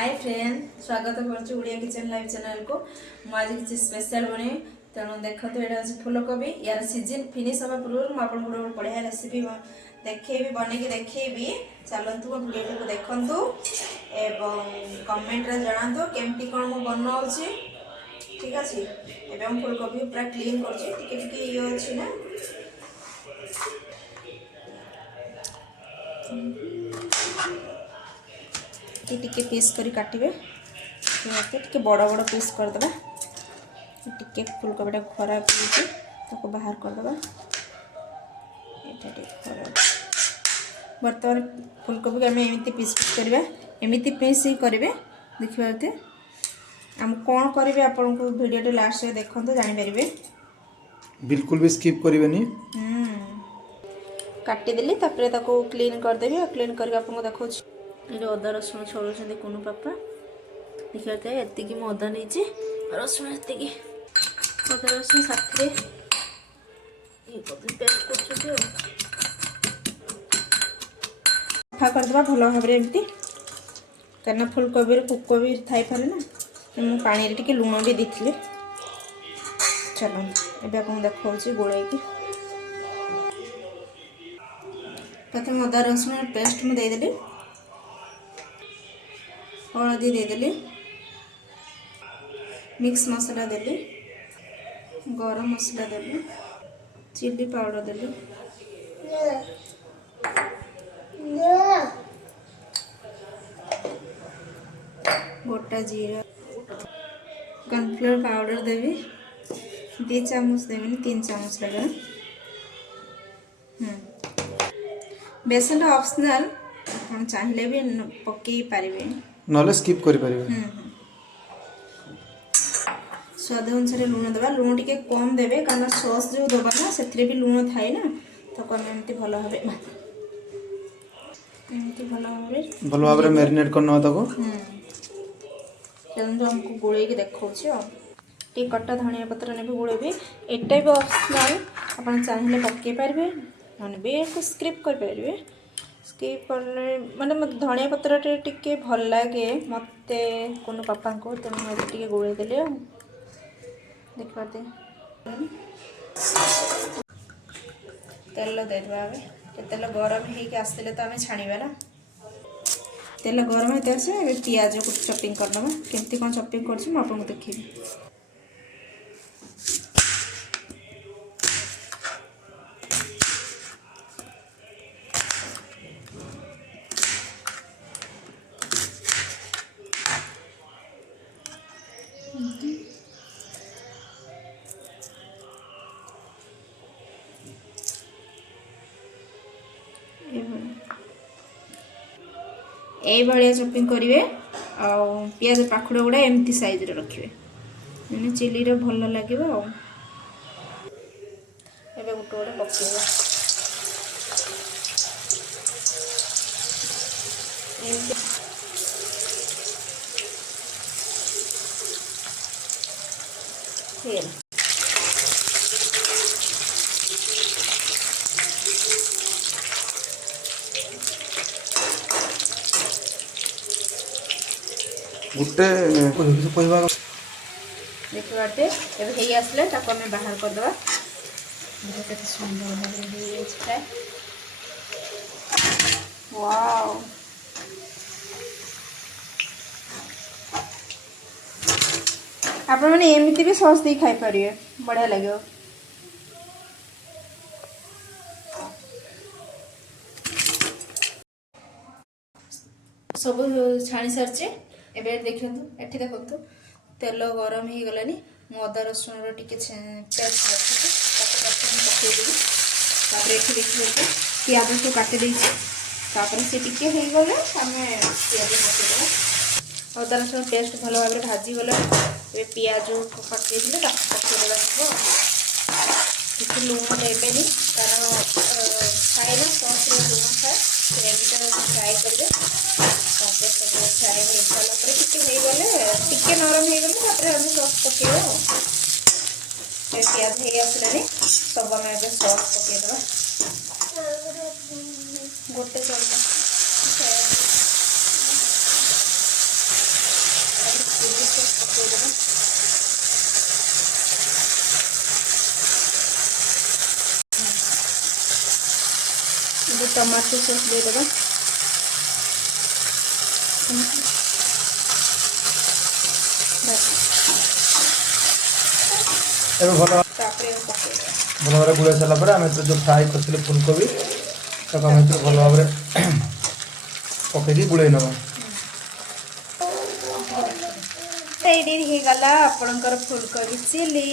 Hi friend, स्वागत करुच्ची Odia kitchen live channel को। मुझे किसी स्पेशल बने तेणु देखो यहाँ अच्छे फूलकोबी यार सीजन फिनिश हवा पूर्व मुझे गोटे बढ़िया रेसिपी देखी बनईकि देखी चलतु मो वीडियो को देखु एवं कमेंट रे जनातु केमती कौन मु बनाऊँगी। ठीक अच्छे एवं फूलकोबी पूरा क्लीन कर ये अच्छी ना टिके पीस करी काटिबे टिके बड़ बड़ पीस करदे टिके फूलकोबीटा खराब हो बाहर करदे खराब बर्तमान फूलकोबी आम एमती पीस पीस करवा एमती पीस ही करेंगे देखिए आम कौन करेंगे आपन को वीडियो लास्ट में देखो जानीपर बिल्कुल भी स्किप करेंगे काटिदेली क्लीन करदेवी और क्लीन करके आपको देखा ये अदा रसुण छोड़ुं कुनु पापा देखिए एति मु अदा नहीं रसुण एति अदा रसुण साथी पेस्ट सफा करदे भल भाव में एमती कहीं फूलकोबी पोक भी थी पारे ना मुझे पानी टिके लुण भी देती। चलो ये आपको देखा गोलैकी प्रथम अदा रसुण पेस्ट मुझे देदेली हलदी देदेली मिक्स मसला देली गरम मसला देली चिली पाउडर देली गोटा जीरा कॉर्नफ्लोर पाउडर देवी 2 चामच देवी 3 चामच लगे बेसन ऑप्शनल हम चाहिए भी पकई पारे नॉले स्किप करि परिबे। स्वाद अनुसार लुण देवा लुण टिके कम देवे कारण सॉस जो दबा ना से भी लुण थाए ना तो कौन एमती भल भाव भल भाव में मैरिनेट करना ताको चलते हमको गोलैकी देखा टे कटा धनिया पत्र ने भी गोलेबी एटा भी ऑप्शनल आप चाहिए पकई पारे ना स्किप करेंगे स्किप करने माने मत धनिया पत्र टे भल लगे मत कोनो पापा को तेणु मुझे गोले देली देखते तेल देवा तेल गरम होके आसले तो आम छाणा ना तेल गरम होते आसे पियाज को चॉपिंग करदे केमती कौन चॉपिंग कर देखी ये भाया चॉपिंग करेंगे पियाज पाखुड़ गुड़ा एमती साइज रखिए मैंने चिली रे भल लगे गोटे गोटे पकेगा गुटे कहवा देखते ये आसले आम बाहर करदे के सुंदर भाव वाओ आप एमती भी सॉस दे खाई पारे बढ़िया लगे सब छाणी सारी एवं देखु ये देखु तेल गरम हो गलानी मु अदा रसुण टे पेस्ट रखी पकईदेवी देखिए पियाज को काटिदे से टिके हो गले आम पियाज पकईदेवा अदा रसुण पेस्ट भल भाव में भाजी गला पियाज पकई पकईदेवा सब कि लुण देवेनि कारण खाए ना सॉस लुण थाए ग्रेवीटा फ्राए करेंगे सब फ्राए हो सारापर टिके नरम हो गले आम सॉस पकईबा पियाज हो आसलानी सब आम ए सॉस पकईदेवा गोटे चमच ପକାଇଦେବା। Tomato sauce देदेबा। ଏବେ ଭଲ पकड़ ଭାବରେ ଗୁଳେଇ ସାରିଲା ପରେ ଆମେ ଯେଉଁ ଫ୍ରାଏ କରିଥିଲେ ଫୁଲକୋବି ତାକୁ ଆମେ ଏଥିରେ ଭଲ ଭାବରେ ପକେଇକି ଗୁଳେଇ ନେବା। रेडी हो गला आपणकर फुलकोबी चिली।